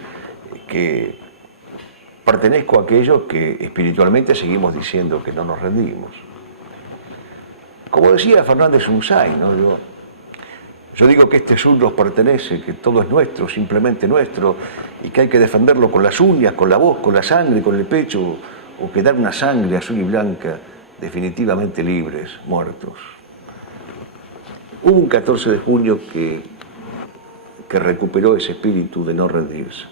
que pertenezco a aquellos que espiritualmente seguimos diciendo que no nos rendimos. Como decía Fernández Unzay, ¿no? Yo digo que este sur nos pertenece, que todo es nuestro, simplemente nuestro, y que hay que defenderlo con las uñas, con la voz, con la sangre, con el pecho, o quedar una sangre azul y blanca, definitivamente libres, muertos. Hubo un 14 de junio que recuperó ese espíritu de no rendirse.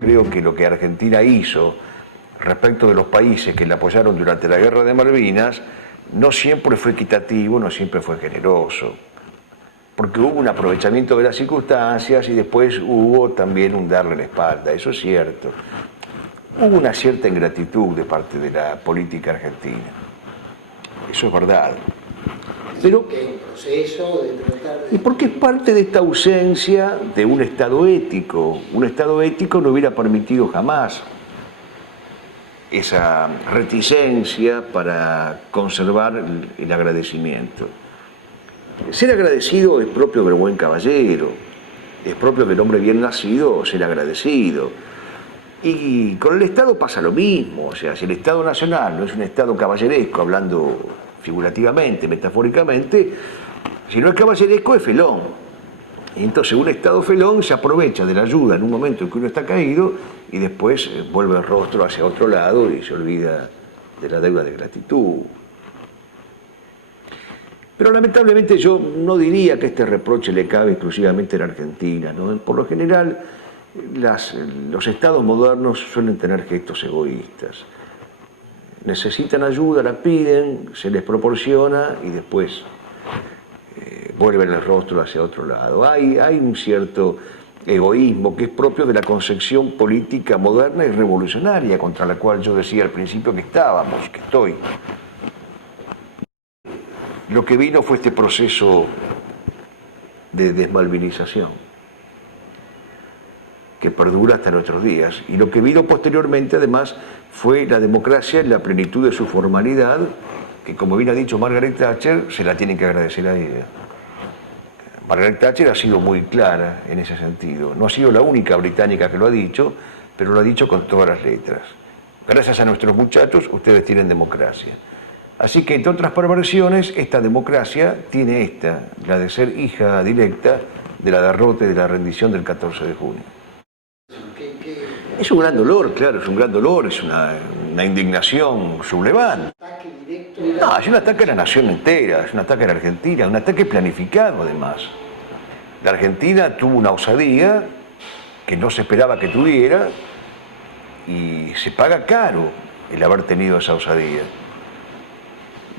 Creo que lo que Argentina hizo respecto de los países que la apoyaron durante la Guerra de Malvinas no siempre fue equitativo, no siempre fue generoso, porque hubo un aprovechamiento de las circunstancias y después hubo también un darle la espalda, eso es cierto. Hubo una cierta ingratitud de parte de la política argentina, eso es verdad. Pero, el proceso de tratar de... y porque es parte de esta ausencia de un Estado ético. Un Estado ético no hubiera permitido jamás esa reticencia para conservar el agradecimiento. Ser agradecido es propio del buen caballero, es propio del hombre bien nacido ser agradecido. Y con el Estado pasa lo mismo, o sea, si el Estado nacional no es un Estado caballeresco, hablando figurativamente, metafóricamente, si no es caballeresco es felón. Y entonces un Estado felón se aprovecha de la ayuda en un momento en que uno está caído y después vuelve el rostro hacia otro lado y se olvida de la deuda de gratitud. Pero lamentablemente yo no diría que este reproche le cabe exclusivamente a la Argentina, ¿no? Por lo general los estados modernos suelen tener gestos egoístas. Necesitan ayuda, la piden, se les proporciona y después vuelven el rostro hacia otro lado. Hay un cierto egoísmo que es propio de la concepción política moderna y revolucionaria contra la cual yo decía al principio que estábamos, que estoy. Lo que vino fue este proceso de desmalvinización que perdura hasta nuestros días. Y lo que vino posteriormente, además, fue la democracia en la plenitud de su formalidad, que, como bien ha dicho Margaret Thatcher, se la tienen que agradecer a ella. Margaret Thatcher ha sido muy clara en ese sentido. No ha sido la única británica que lo ha dicho, pero lo ha dicho con todas las letras. Gracias a nuestros muchachos, ustedes tienen democracia. Así que, entre otras perversiones, esta democracia tiene esta, la de ser hija directa de la derrota y de la rendición del 14 de junio. Es un gran dolor, claro, es un gran dolor, es una indignación sublevante. No, es un ataque a la nación entera, es un ataque a la Argentina, un ataque planificado además. La Argentina tuvo una osadía que no se esperaba que tuviera y se paga caro el haber tenido esa osadía.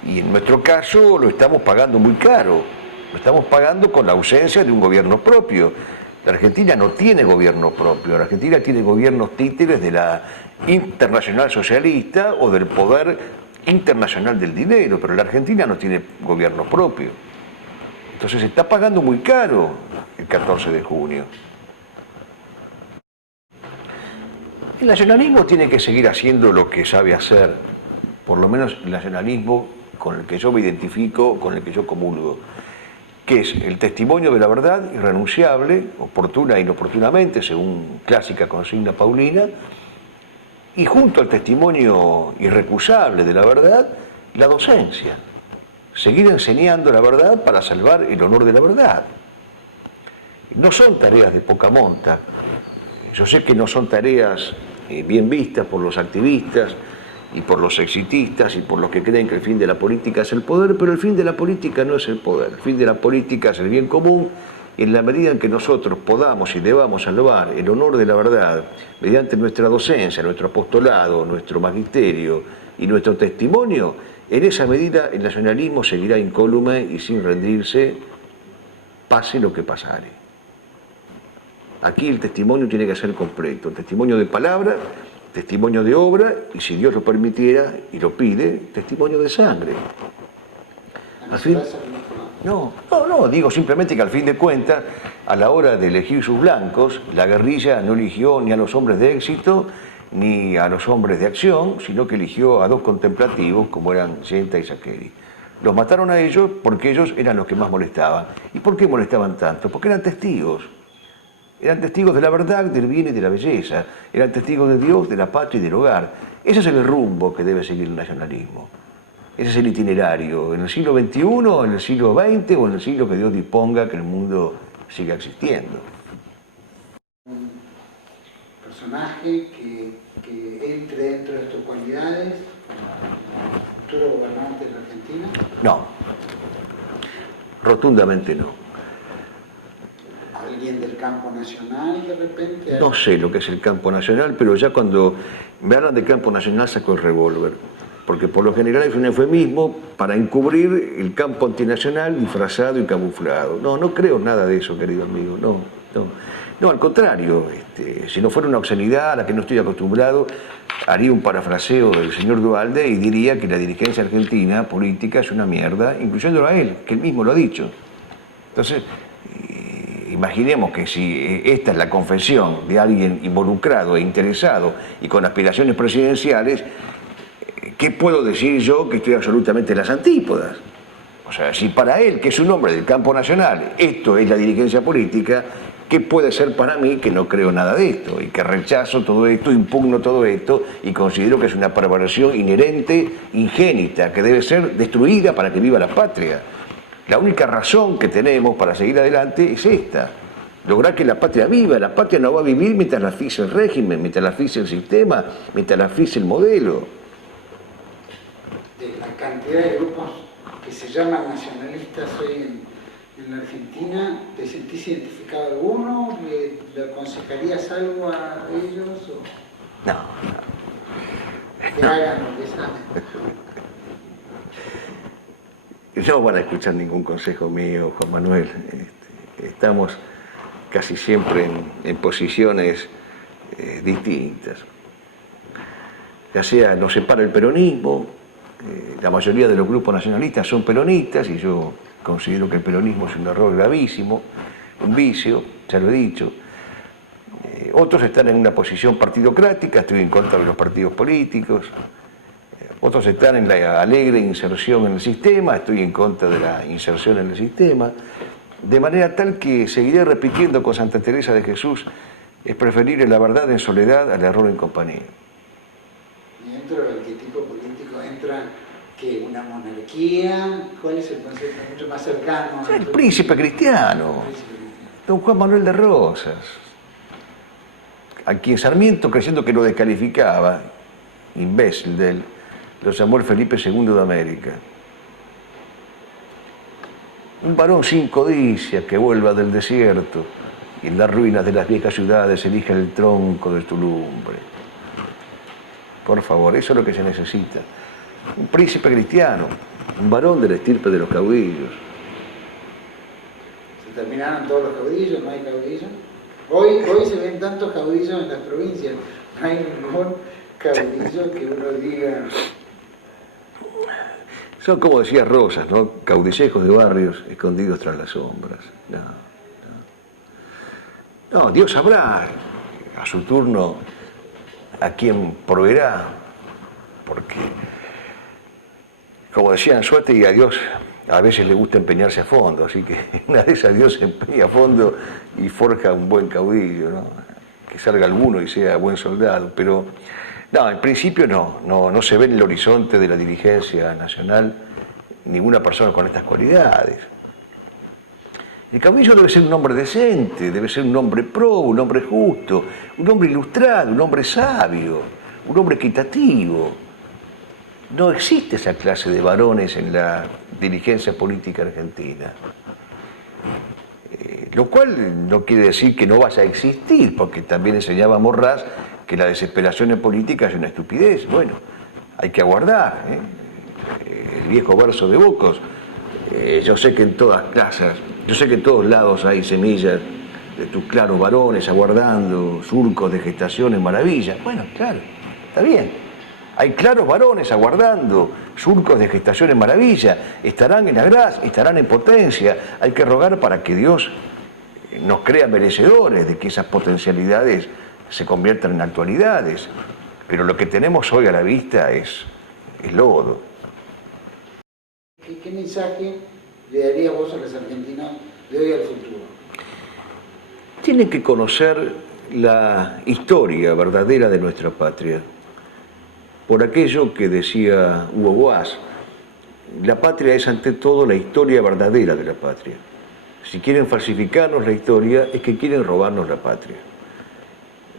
Y en nuestro caso lo estamos pagando muy caro, lo estamos pagando con la ausencia de un gobierno propio. La Argentina no tiene gobierno propio, la Argentina tiene gobiernos títeres de la internacional socialista o del poder internacional del dinero, pero la Argentina no tiene gobierno propio. Entonces se está pagando muy caro el 14 de junio. El nacionalismo tiene que seguir haciendo lo que sabe hacer, por lo menos el nacionalismo con el que yo me identifico, con el que yo comulgo, que es el testimonio de la verdad irrenunciable, oportuna e inoportunamente, según clásica consigna paulina, y junto al testimonio irrecusable de la verdad, la docencia. Seguir enseñando la verdad para salvar el honor de la verdad. No son tareas de poca monta. Yo sé que no son tareas bien vistas por los activistas y por los exitistas y por los que creen que el fin de la política es el poder, pero el fin de la política no es el poder. El fin de la política es el bien común Y en la medida en que nosotros podamos y debamos salvar el honor de la verdad mediante nuestra docencia, nuestro apostolado, nuestro magisterio y nuestro testimonio, en esa medida el nacionalismo seguirá incólume y sin rendirse, pase lo que pasare. Aquí el testimonio tiene que ser completo, el testimonio de palabra, testimonio de obra y, si Dios lo permitiera y lo pide, testimonio de sangre. Al fin, no, digo simplemente que al fin de cuentas, a la hora de elegir sus blancos, la guerrilla no eligió ni a los hombres de éxito ni a los hombres de acción, sino que eligió a dos contemplativos como eran Yenta y Saccheri. Los mataron a ellos porque ellos eran los que más molestaban. ¿Y por qué molestaban tanto? Porque eran testigos. Eran testigos de la verdad, del bien y de la belleza. Eran testigos de Dios, de la patria y del hogar. Ese es el rumbo que debe seguir el nacionalismo. Ese es el itinerario. En el siglo XXI, en el siglo XX o en el siglo que Dios disponga que el mundo siga existiendo. Un personaje que entre dentro de tus cualidades, futuro gobernante de la Argentina. No. Rotundamente no. ¿Alguien del campo nacional de repente? No sé lo que es el campo nacional, pero ya cuando me hablan de campo nacional saco el revólver, porque por lo general es un eufemismo para encubrir el campo antinacional disfrazado y camuflado. No creo nada de eso, querido amigo, no, al contrario, si no fuera una obscenidad a la que no estoy acostumbrado, haría un parafraseo del señor Duhalde y diría que la dirigencia argentina política es una mierda, incluyéndolo a él, que él mismo lo ha dicho. Entonces, imaginemos que si esta es la confesión de alguien involucrado e interesado y con aspiraciones presidenciales, ¿qué puedo decir yo que estoy absolutamente en las antípodas? O sea, si para él, que es un hombre del campo nacional, esto es la dirigencia política, ¿qué puede ser para mí que no creo nada de esto? Y que rechazo todo esto, impugno todo esto y considero que es una perversión inherente, ingénita, que debe ser destruida para que viva la patria. La única razón que tenemos para seguir adelante es esta: lograr que la patria viva. La patria no va a vivir mientras la asfixie el régimen, mientras la asfixie el sistema, mientras la asfixie el modelo. De la cantidad de grupos que se llaman nacionalistas hoy en la Argentina, ¿te sentís identificado alguno? ¿Le aconsejarías algo a ellos? O No. que hagan lo que saben. No van a escuchar ningún consejo mío, Juan Manuel. Estamos casi siempre en posiciones distintas. Ya sea nos separa el peronismo, la mayoría de los grupos nacionalistas son peronistas y yo considero que el peronismo es un error gravísimo, un vicio, ya lo he dicho. Otros están en una posición partidocrática, estoy en contra de los partidos políticos. Otros están en la alegre inserción en el sistema, estoy en contra de la inserción en el sistema. De manera tal que seguiré repitiendo con Santa Teresa de Jesús: es preferible la verdad en soledad al error en compañía. Y dentro del arquetipo político entra que una monarquía, ¿cuál es el concepto mucho más cercano? El príncipe cristiano, don Juan Manuel de Rosas, a quien Sarmiento, creyendo que lo descalificaba, imbécil de él, lo llamó el Felipe II de América. Un varón sin codicia que vuelva del desierto y en las ruinas de las viejas ciudades elija el tronco de tu lumbre. Por favor, eso es lo que se necesita. Un príncipe cristiano, un varón de la estirpe de los caudillos. ¿Se terminaron todos los caudillos? ¿No hay caudillos? Hoy se ven tantos caudillos en las provincias. No hay ningún caudillo que uno diga... Son, como decía Rosas, ¿no? Caudillejos de barrios escondidos tras las sombras. No, Dios sabrá a su turno a quién proveerá, porque, como decía Anzuategui, a Dios a veces le gusta empeñarse a fondo, así que una vez a Dios se empeña a fondo y forja un buen caudillo, ¿no? Que salga alguno y sea buen soldado, pero... No, en principio no se ve en el horizonte de la dirigencia nacional ninguna persona con estas cualidades. El caudillo debe ser un hombre decente, debe ser un hombre pro, un hombre justo, un hombre ilustrado, un hombre sabio, un hombre equitativo. No existe esa clase de varones en la dirigencia política argentina. Lo cual no quiere decir que no vaya a existir, porque también enseñaba Morrás que la desesperación en política es una estupidez. Bueno, hay que aguardar, el viejo verso de Bocos. Yo sé que en todas casas, yo sé que en todos lados hay semillas de tus claros varones aguardando surcos de gestación en maravilla. Bueno, claro, está bien. Hay claros varones aguardando surcos de gestación en maravilla. Estarán en agraz, estarán en potencia. Hay que rogar para que Dios nos crea merecedores de que esas potencialidades se conviertan en actualidades. Pero lo que tenemos hoy a la vista es lodo. ¿Qué mensaje le daría vos a los argentinos de hoy al futuro? Tienen que conocer la historia verdadera de nuestra patria. Por aquello que decía Hugo Boas, la patria es ante todo la historia verdadera de la patria. Si quieren falsificarnos la historia, es que quieren robarnos la patria.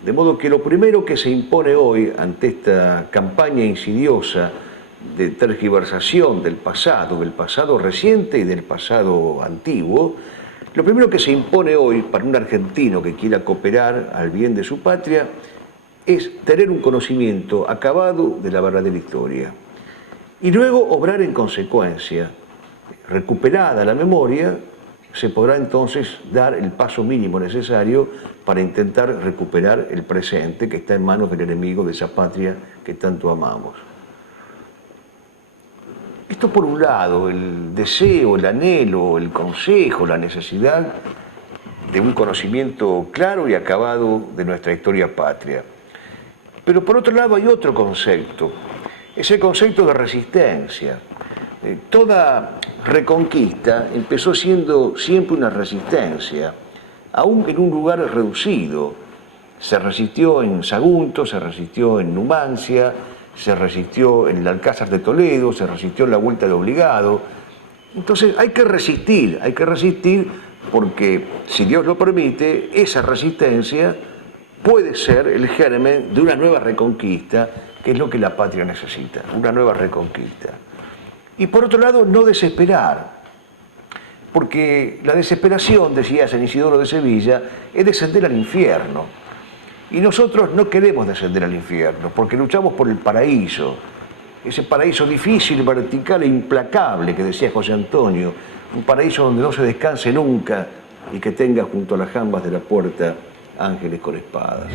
De modo que lo primero que se impone hoy ante esta campaña insidiosa de tergiversación del pasado reciente y del pasado antiguo, lo primero que se impone hoy para un argentino que quiera cooperar al bien de su patria es tener un conocimiento acabado de la verdadera historia y luego obrar en consecuencia. Recuperada la memoria, se podrá entonces dar el paso mínimo necesario para intentar recuperar el presente que está en manos del enemigo de esa patria que tanto amamos. Esto por un lado, el deseo, el anhelo, el consejo, la necesidad de un conocimiento claro y acabado de nuestra historia patria. Pero por otro lado hay otro concepto, es el concepto de resistencia. Toda reconquista empezó siendo siempre una resistencia, aún en un lugar reducido. Se resistió en Sagunto, se resistió en Numancia, se resistió en el Alcázar de Toledo, se resistió en la Vuelta de Obligado. Entonces hay que resistir porque, si Dios lo permite, esa resistencia puede ser el germen de una nueva reconquista, que es lo que la patria necesita, una nueva reconquista. Y por otro lado, no desesperar, porque la desesperación, decía San Isidoro de Sevilla, es descender al infierno. Y nosotros no queremos descender al infierno, porque luchamos por el paraíso, ese paraíso difícil, vertical e implacable que decía José Antonio, un paraíso donde no se descanse nunca y que tenga junto a las jambas de la puerta ángeles con espadas.